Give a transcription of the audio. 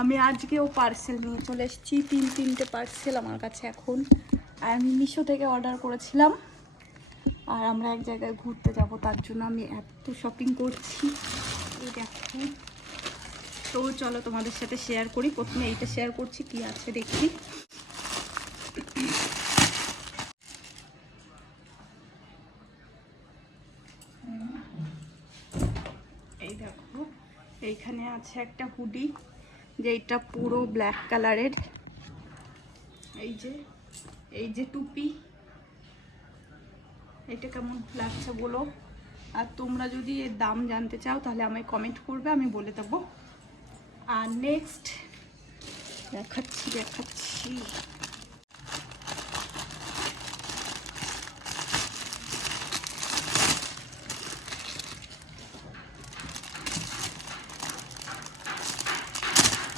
আমি আজকেও পার্সেল নিয়ে চলে এসেছি, তিনটে পার্সেল আমার কাছে এখন। আর আমি মিশো থেকে অর্ডার করেছিলাম, আর আমরা এক জায়গায় ঘুরতে যাব, তার জন্য আমি এত শপিং করছি। এই দেখো, তো চলো তোমাদের সাথে শেয়ার করি। প্রথমে এইটা শেয়ার করছি, কি আছে দেখি। এই দেখো, এইখানে আছে একটা হুডি, যেটা পুরো ব্ল্যাক কালারের। এই যে টুপি, এটা কেমন লাগছে বলো। আর তোমরা যদি এর দাম জানতে চাও তাহলে আমায় কমেন্ট করবে, আমি বলে দেবো। আর নেক্সট দেখাচ্ছি,